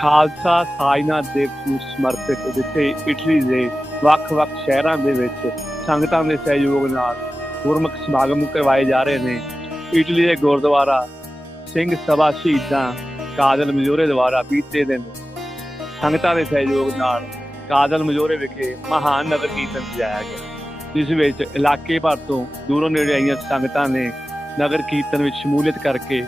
ਖਾਲਸਾ ਸਾਜਨਾ ਦਿਵਸ ਨੂੰ ਸਮਰਪਿਤ ਜਿੱਥੇ ਇਟਲੀ ਦੇ ਵੱਖ-ਵੱਖ ਸ਼ਹਿਰਾਂ ਦੇ ਵਿੱਚ ਸੰਗਤਾਂ ਦੇ ਸਹਿਯੋਗ ਨਾਲ ਗੁਰਮੁਖ ਸਮਾਗਮ ਕਰਵਾਏ ਜਾ ਰਹੇ ਨੇ। ਇਟਲੀ ਦੇ ਗੁਰਦੁਆਰਾ ਸਿੰਘ ਸਭਾ ਸ਼ਹੀਦਾਂ ਕਾਦਲ ਮਜੋਰੇ ਦੁਆਰਾ ਬੀਤੇ ਦਿਨ ਸੰਗਤਾਂ ਦੇ ਸਹਿਯੋਗ ਨਾਲ ਕਾਦਲ ਮਜੋਰੇ ਵਿਖੇ ਮਹਾਨ ਨਗਰ ਕੀਰਤਨ ਸਜਾਇਆ ਗਿਆ, ਜਿਸ ਵਿੱਚ ਇਲਾਕੇ ਭਰ ਤੋਂ ਦੂਰੋਂ ਨੇੜੇ ਆਈਆਂ ਸੰਗਤਾਂ ਨੇ ਨਗਰ ਕੀਰਤਨ ਵਿੱਚ ਸ਼ਮੂਲੀਅਤ ਕਰਕੇ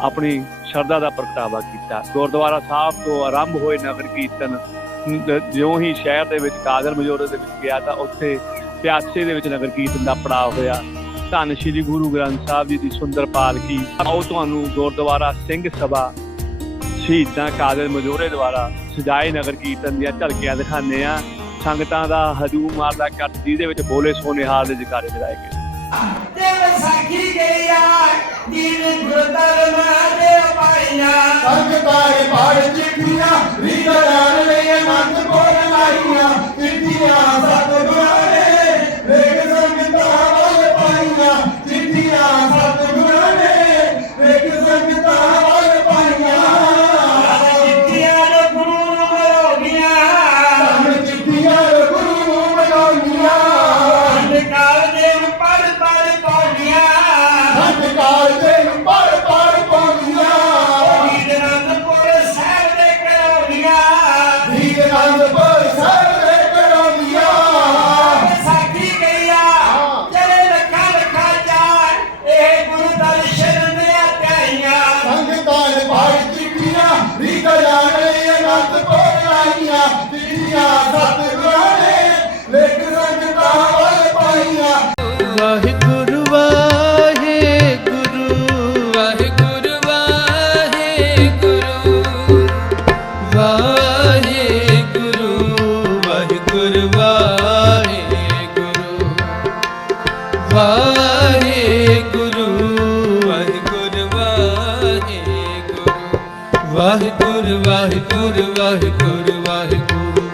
ਆਪਣੀ ਸ਼ਰਧਾ ਦਾ ਪ੍ਰਗਟਾਵਾ ਕੀਤਾ। ਗੁਰਦੁਆਰਾ ਸਾਹਿਬ ਤੋਂ ਆਰੰਭ ਹੋਏ ਨਗਰ ਕੀਰਤਨ ਜਿਉਂ ਹੀ ਸ਼ਹਿਰ ਦੇ ਵਿੱਚ ਕਾਦਰ ਮਜੋਰੇ ਦੇ ਵਿੱਚ ਗਿਆ ਤਾਂ ਉੱਥੇ ਪਿਆਸੇ ਦੇ ਵਿੱਚ ਨਗਰ ਕੀਰਤਨ ਦਾ ਪੜਾਅ ਹੋਇਆ। ਧੰਨ ਸ਼੍ਰੀ ਗੁਰੂ ਗ੍ਰੰਥ ਸਾਹਿਬ ਜੀ ਦੀ ਸੁੰਦਰ ਪਾਲਕੀ। ਆਓ ਤੁਹਾਨੂੰ ਗੁਰਦੁਆਰਾ ਸਿੰਘ ਸਭਾ, ਸ਼ਹੀਦਾਂ ਕਾਦਰ ਮਜੋਰੇ ਦੁਆਰਾ ਸਜਾਏ ਨਗਰ ਕੀਰਤਨ ਦੀਆਂ ਝਲਕੀਆਂ ਦਿਖਾਉਂਦੇ ਆ ਸੰਗਤਾਂ ਦਾ ਹਜੂਮ ਮਾਰਦਾ ਕੱਟ, ਜਿਹਦੇ ਵਿੱਚ ਬੋਲੇ ਸੋਨੇਹਾਲ ਦੇ ਜਕਾਰੇ ਚਲਾਏ ਗਏ। ਤੇ ਵਿਸਾਖੀ ਗਈ ਚਿੱਠੀਆਂ ਰੀਤਾਂ ਨੇ ਮੰਨ ਕੋਲ ਲਾਈਆਂ ਚਿੱਠੀਆਂ ਸਤਿਗੁਰਾਂ ਨੇ ਵੇਖ ਸੰਗਤਾਂ ਵੱਲ ਪਾਈਆਂ ਚਿੱਠੀਆਂ ਸਤਿਗੁਰਾਂ ਨੇ ਵੇਖ ਸੰਗਤਾਂ ਵੱਲ ਪਾਈਆਂ ਚਿੱਠੀਆਂ ਦੇ ਗੁਰੂ ਨੂੰ ਮਰੋਗੀਆਂ ਧੰਨ ਚਿੱਠੀਆਂ ਗੁਰੂ ਨੂੰ ਮਨਾਉਣੀਆਂ ਅੰਧਕਾਰ ਦੇ ਪੜ ਚਿੱਠੀਆਂ ਸਤਿਗੁਰਾਂ ਨੇ ਲੇਖ ਸੰਗਤਾਂ ਵੱਲ ਪਾਈਆਂ ਵਾਹਿਗੁਰੂ ਵਾਹਿਗੁਰੂ ਵਾਹਿਗੁਰੂ ਵਾਹਿਗੁਰੂ। ਵਾਹਿਗੁਰੂ ਵਾਹਿਗੁਰੂ ਵਾਹਿਗੁਰੂ। ਵਾਹਿਗੁਰੂ ਵਾਹਿਗੁਰੂ ਵਾਹਿਗੁਰੂ। ਵਾਹਿਗੁਰੂ ਵਾਹਿਗੁਰੂ ਵਾਹਿਗੁਰੂ।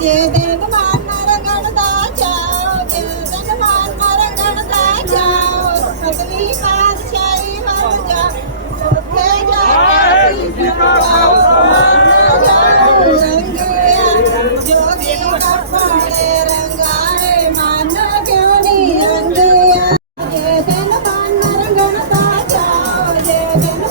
ਜੇਦਨ ਮਾਨ ਮਰਗਣ ਦਾ ਜਾਓ ਜੇਦਨ ਮਾਨ ਮਰਗਣ ਦਾ ਜਾਓ ਸਗਲੀ ਪਾਤਸ਼ਾਹੀ ਮਰ ਜਾ। ਉੱਥੇ ਜਾ ਕੇ ਪਾਓ ਜਾਓ ਰੰਗਿਆ ਜੋਗੀ ਕਪਾਲੇ ਰੰਗਾਏ ਮਨ ਕਿਉਂ ਨਹੀਂ ਰੰਗਿਆ ਜੇਦਨ ਮਾਨ ਮਰਗਣ ਦਾ ਜਾਓ ਜੇਦਨ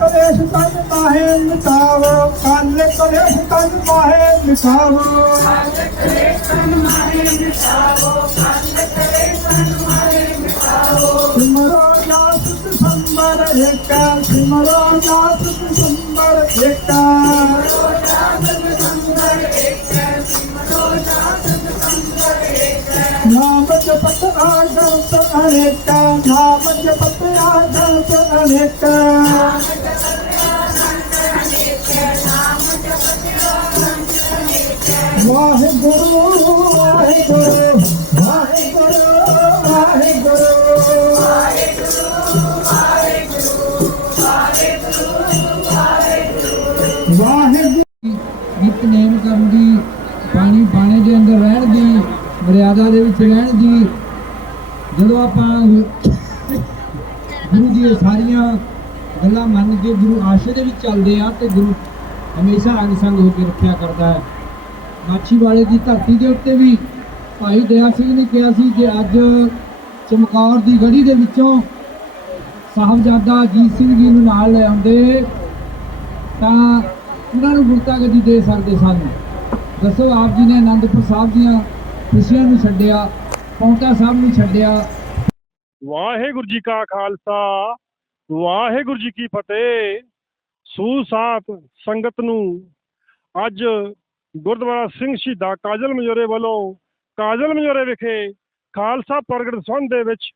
ਕਲੇਸ਼ ਤਨ ਮਾਹੇ ਮਿਟਾਵੋ ਕਾਲੇ ਕਲੇਸ਼ ਤਨ ਮਾਹੇ ਮਿਟਾਵੋ ਕਾਲੇ ਕਲੇਸ਼ ਤਨ ਮਾਹੇ ਮਿਟਾਵੋ ਕਾਲੇ ਕਲੇਸ਼ ਤਨ ਮਾਹੇ ਮਿਟਾਵੋ ਸਿਮਰੋ ਜਾਸ ਏਕਾ ਸਿਮਰੋ ਨਾਥ ਸੰਬਰ ਏਕਾ ਨਾਮ ਜਪਤ ਆਗੰਤ ਅਨੇਕਾ ਨਾਮ ਜਪਤ ਆਗੰਤ ਅਨੇਕਾ। ਮਰਿਆਦਾ ਦੇ ਵਿੱਚ ਰਹਿਣ ਜੀ ਜਦੋਂ ਆਪਾਂ ਗੁਰੂ ਜੀ ਸਾਰੀਆਂ ਗੱਲਾਂ ਮੰਨ ਕੇ ਗੁਰੂ ਆਸ਼ੇ ਦੇ ਵਿੱਚ ਚੱਲਦੇ ਆ ਤੇ ਗੁਰੂ ਹਮੇਸ਼ਾ ਅੰਗ ਸੰਗ ਹੋ ਕੇ ਰੱਖਿਆ ਕਰਦਾ ਹੈ। ਮਾਛੀ ਵਾਲੇ ਦੀ ਧਰਤੀ ਦੇ ਉੱਤੇ ਵੀ ਭਾਈ ਦਇਆ ਸਿੰਘ ਨੇ ਕਿਹਾ ਸੀ ਕਿ ਅੱਜ ਚਮਕੌਰ ਦੀ ਗੜੀ ਦੇ ਵਿੱਚੋਂ ਸਾਹਿਬਜ਼ਾਦਾ ਅਜੀਤ ਸਿੰਘ ਜੀ ਨੂੰ ਨਾਲ ਲੈ ਆਉਂਦੇ ਤਾਂ ਉਹਨਾਂ ਨੂੰ ਗੁਰਤਾ ਗੱਦੀ ਦੇ ਸਕਦੇ ਸਨ। ਦੱਸੋ ਆਪ ਜੀ ਨੇ ਆਨੰਦਪੁਰ ਸਾਹਿਬ ਦੀਆਂ ਖੁਸ਼ੀਆਂ ਨੂੰ ਛੱਡਿਆ, ਪੌਂਟਾ ਸਾਹਿਬ ਨੂੰ ਛੱਡਿਆ। ਵਾਹਿਗੁਰੂ ਜੀ ਕਾ ਖਾਲਸਾ, ਵਾਹਿਗੁਰੂ ਜੀ ਕੀ ਫਤਿਹ। ਸੂਸਾਤ ਸੰਗਤ ਨੂੰ ਅੱਜ ਗੁਰਦੁਆਰਾ ਸਿੰਘ ਸ਼ਹੀਦਾ ਕਾਜਲ ਮਜੋਰੇ ਵੱਲੋਂ ਕਾਜਲ ਮਜੋਰੇ ਵਿਖੇ ਖਾਲਸਾ ਪ੍ਰਗਟ ਸੰਧ ਦੇ ਵਿੱਚ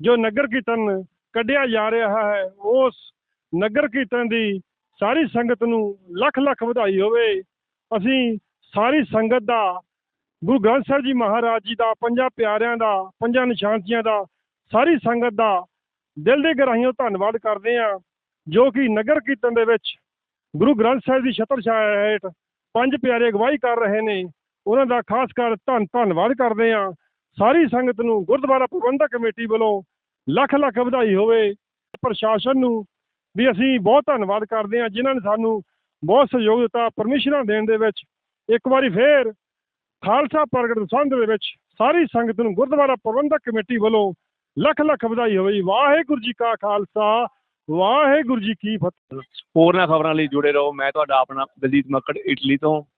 ਜੋ ਨਗਰ ਕੀਰਤਨ ਕੱਢਿਆ ਜਾ ਰਿਹਾ ਹੈ, ਉਸ ਨਗਰ ਕੀਰਤਨ ਦੀ ਸਾਰੀ ਸੰਗਤ ਨੂੰ ਲੱਖ ਲੱਖ ਵਧਾਈ ਹੋਵੇ। ਅਸੀਂ ਸਾਰੀ ਸੰਗਤ ਦਾ ਗੁਰੂ ਗ੍ਰੰਥ ਸਾਹਿਬ ਜੀ ਮਹਾਰਾਜ ਜੀ ਦਾ, ਪੰਜਾਂ ਪਿਆਰਿਆਂ ਦਾ, ਪੰਜਾਂ ਨਿਸ਼ਾਨਸੀਆਂ ਦਾ, ਸਾਰੀ ਸੰਗਤ ਦਾ ਦਿਲ ਦੇ ਗਹਿਰਾਈਆਂ ਧੰਨਵਾਦ ਕਰਦੇ ਹਾਂ, ਜੋ ਕਿ ਨਗਰ ਕੀਰਤਨ ਦੇ ਵਿੱਚ ਗੁਰੂ ਗ੍ਰੰਥ ਸਾਹਿਬ ਦੀ ਛਤਰ ਛਾਇਆ ਹੇਠ ਪੰਜ ਪਿਆਰੇ ਅਗਵਾਈ ਕਰ ਰਹੇ ਨੇ, ਉਹਨਾਂ ਦਾ ਖਾਸ ਕਰ ਧੰਨ ਧੰਨਵਾਦ ਕਰਦੇ ਹਾਂ। ਸਾਰੀ ਸੰਗਤ ਨੂੰ ਗੁਰਦੁਆਰਾ ਪ੍ਰਬੰਧਕ ਕਮੇਟੀ ਵੱਲੋਂ ਲੱਖ ਲੱਖ ਵਧਾਈ ਹੋਵੇ। ਪ੍ਰਸ਼ਾਸਨ ਨੂੰ ਵੀ ਅਸੀਂ ਬਹੁਤ ਧੰਨਵਾਦ ਕਰਦੇ ਹਾਂ, ਜਿਨ੍ਹਾਂ ਨੇ ਸਾਨੂੰ ਬਹੁਤ ਸਹਿਯੋਗ ਦਿੱਤਾ, ਪਰਮਿਸ਼ਨਾਂ ਦੇਣ ਦੇ ਵਿੱਚ। ਇੱਕ ਵਾਰੀ ਫੇਰ ਖਾਲਸਾ ਪ੍ਰਗਟ ਸੰਧ ਦੇ ਵਿੱਚ ਸਾਰੀ ਸੰਗਤ ਨੂੰ ਗੁਰਦੁਆਰਾ ਪ੍ਰਬੰਧਕ ਕਮੇਟੀ ਵੱਲੋਂ ਲੱਖ ਲੱਖ ਵਧਾਈ ਹੋਵੇ ਵਾਹਿਗੁਰੂ ਜੀ ਕਾ ਖਾਲਸਾ, ਵਾਹਿਗੁਰੂ ਜੀ ਕੀ ਫਤਿਹ। ਹੋਰਨਾਂ ਖਬਰਾਂ ਲਈ ਜੁੜੇ ਰਹੋ। ਮੈਂ ਤੁਹਾਡਾ ਆਪਣਾ ਦਲਜੀਤ ਮੱਕੜ, ਇਟਲੀ ਤੋਂ।